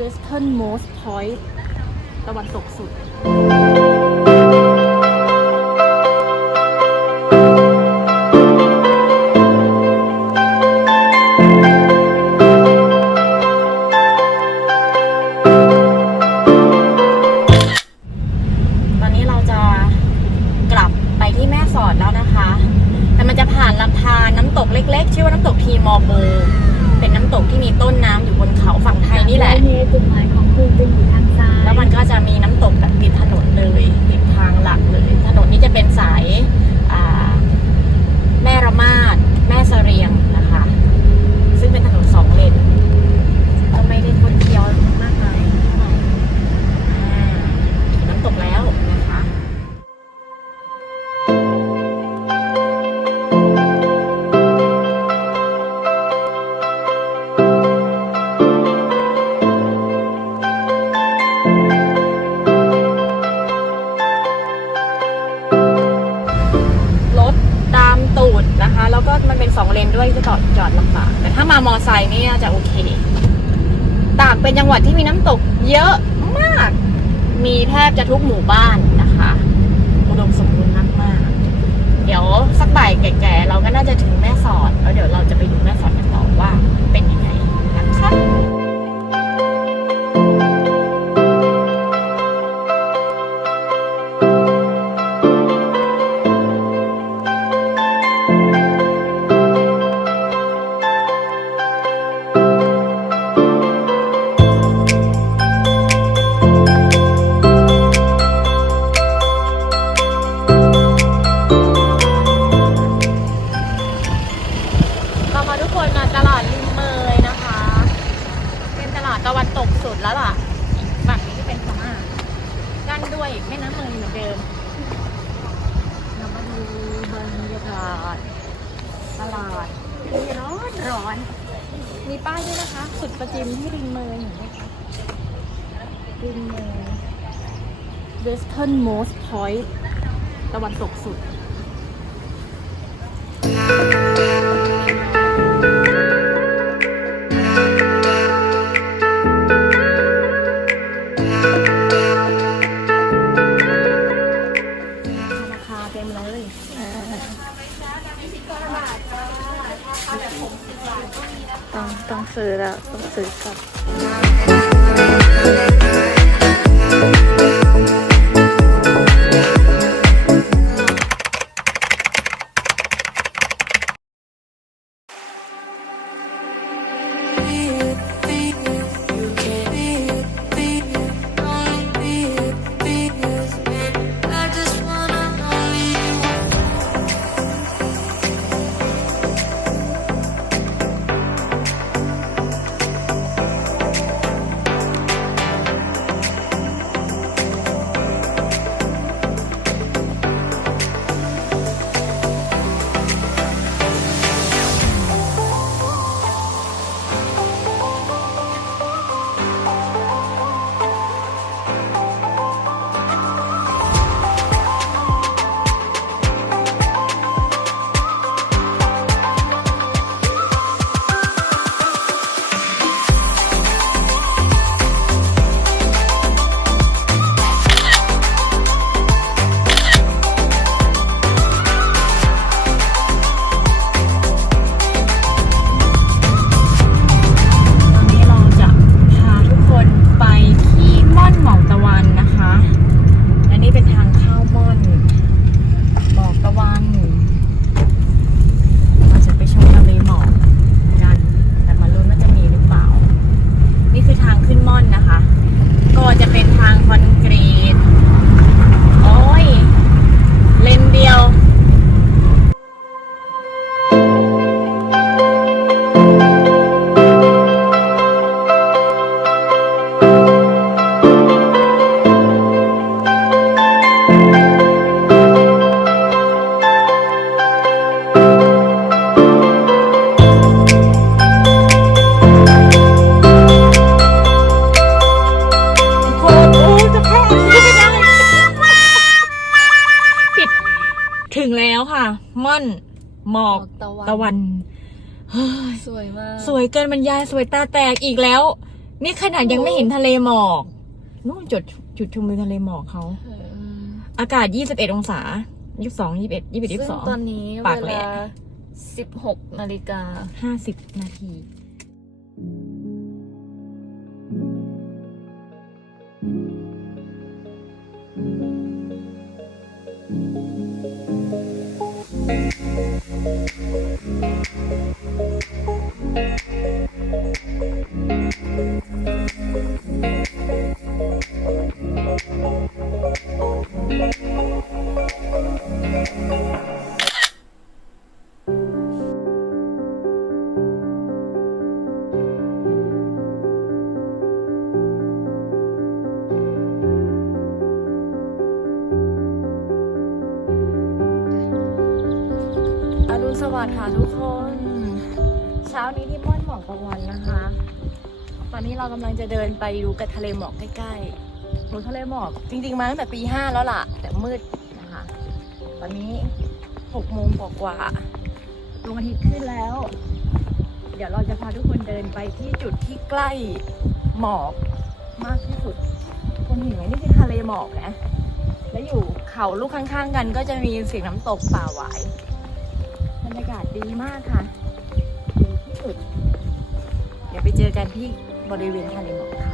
Westernmost Point ตะวันตกสุดแล้วนะคะแต่มันจะผ่านลำธารน้ำตกเล็กๆชื่อว่าน้ำตกทีมอร์โบเป็นน้ำตกที่มีต้นน้ำอยู่บนเขาฝั่งไทยนี่แหละจุดหมายของคุณจะอยู่ทางซ้ายแล้วมันก็จะมีน้ำตกแบบติดถนนเลยติดทางหลักเลยถนนนี้จะเป็นสายแม่ระมาดแม่เสรียงนะคะซึ่งเป็นถนน2 เลนก็ไม่ได้คนเที่ยวมากมายเท่าไหร่น้ำตกแล้วนะคะแล้วก็มันเป็น2 เลนด้วยจะจอดลำบากแต่ถ้ามามอไซค์นี่จะโอเคตากเป็นจังหวัดที่มีน้ำตกเยอะมากมีแทบจะทุกหมู่บ้านนะคะอุดมสมบูรณ์มากๆเดี๋ยวสักบ่ายแก่ๆเราก็น่าจะถึงแม่สอดแล้วเดี๋ยวเราจะไปดูแม่สอดกันต่อว่าเป็นยังไงนะคะตะวันตกสุดแล้วล่ะฝั่งนี้ที่เป็นพม่ากั้นด้วยแม่น้ำเมยเหมือนเดิมเรามาดูบรรยากาศตลาดร้อนมีป้ายด้วยนะคะสุดประจิมที่ริมเมยเห็นไหมคะริมเมย Westernmost Point ตะวันตกสุดต้องซื้อแล้วต้องซื้อกลับถึงแล้วค่ะม่อนหมอกตะวันสวยมากสวยเกินบรรยายสวยตาแตกอีกแล้ว นี่ขนาดยังไม่เห็นทะเลหมอกนู่นจุดชมวิวทะเลหมอกเขาอากาศ21องศา22 21 21 ซึ่งตอนนี้ 22ปาก เว แหละ ลา16 นาฬิกา 50 นาที อรุณสวัสดิ์ค่ะทุกคน เช้านี้ที่ม่อนหมอกตะวันนะคะ ตอนนี้เรากำลังจะเดินไปดูกับทะเลหมอกใกล้ๆดูทะเลหมอกจริงๆมาตั้งแต่ปี 5แล้วล่ะ แต่มืดนะคะ ตอนนี้6 โมงกว่าดวงอาทิตย์ขึ้นแล้ว เดี๋ยวเราจะพาทุกคนเดินไปที่จุดที่ใกล้หมอกมากที่สุดคนเห็นไหมนี่คือทะเลหมอกนะแล้วอยู่เขาลูกข้างๆกันก็จะมีเสียงน้ำตกป่าหวายบรรยากาศดีมากค่ะดีที่สุดเดี๋ยวไปเจอกันที่บริเวณทะเลหมอกค่ะ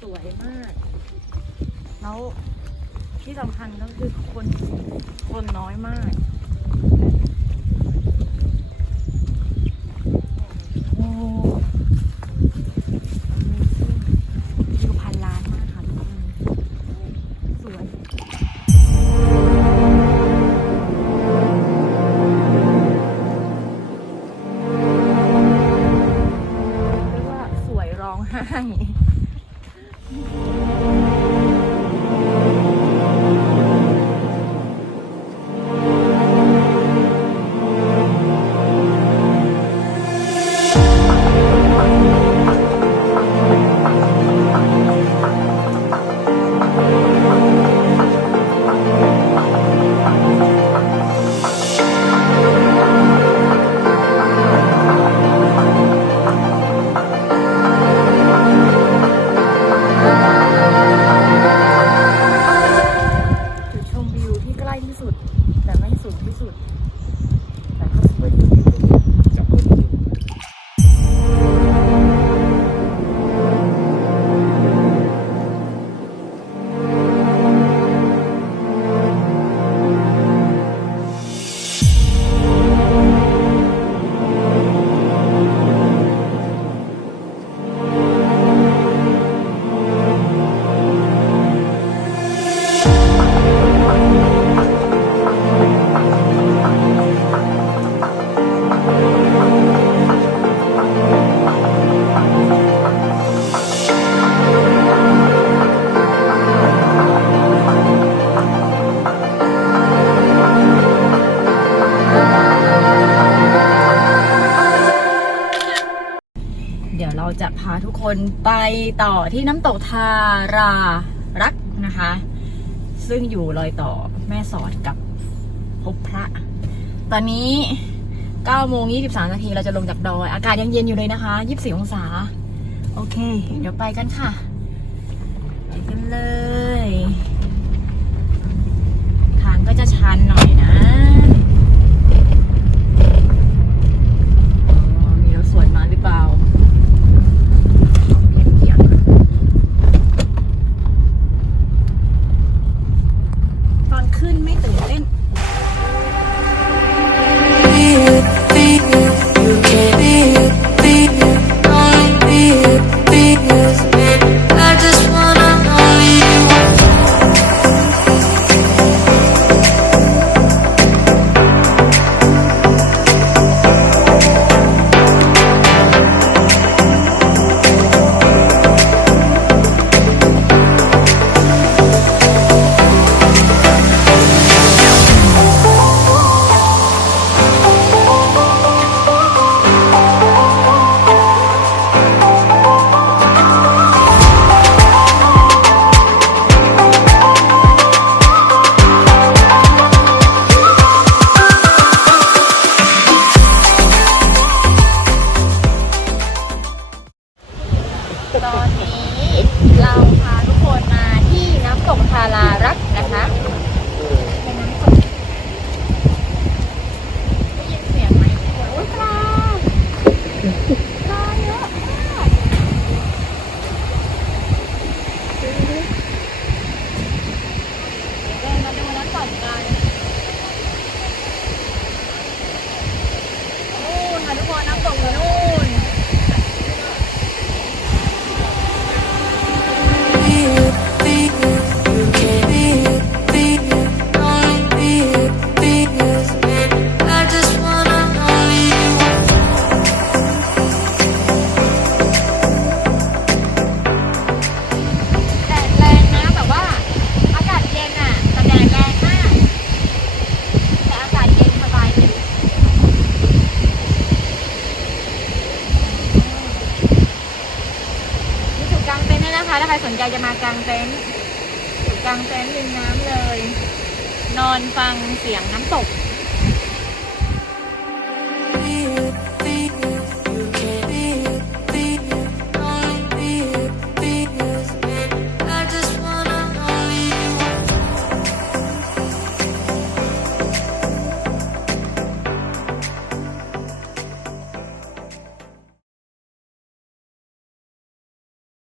สวยมากแล้วที่สำคัญก็คือคนน้อยมากโอ้วิวพันล้านมากค่ะทุกคนสวยเรียกว่าสวยร้องไห้ จุดชมวิวที่ใกล้ที่สุด แต่ไม่สุดที่สุด แต่ก็สวย จับมือ เดี๋ยวเราจะพาทุกคนไปต่อที่น้ำตกทารารักนะคะ ซึ่งอยู่รอยต่อแม่สอดกับพบพระ ตอนนี้9 โมง 23 นาทีเราจะลงจากดอย อากาศยังเย็นอยู่เลยนะคะ 24 องศา โอเค เดี๋ยวไปกันค่ะ ไปกันเลย ทางก็จะชันหน่อยนะอ๋อมีรถสวนมาหรือเปล่า ตอนขึ้นไม่ตื่นเต้น I just wanna know you. นะคะถ้าใครสนใจจะมากางเต็นท์อยู่กางเต็นท์ริมน้ำเลย นอนฟังเสียงน้ำตก